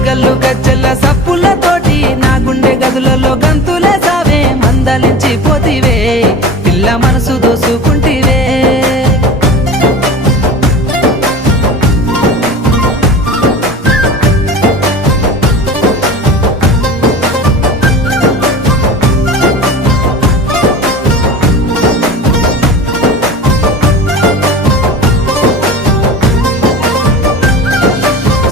గల్లు గజ్జల్ల సప్పులతోటి నా గుండె గదులలో గంతులే సావే మందలించి పోతివే పిల్ల మనసు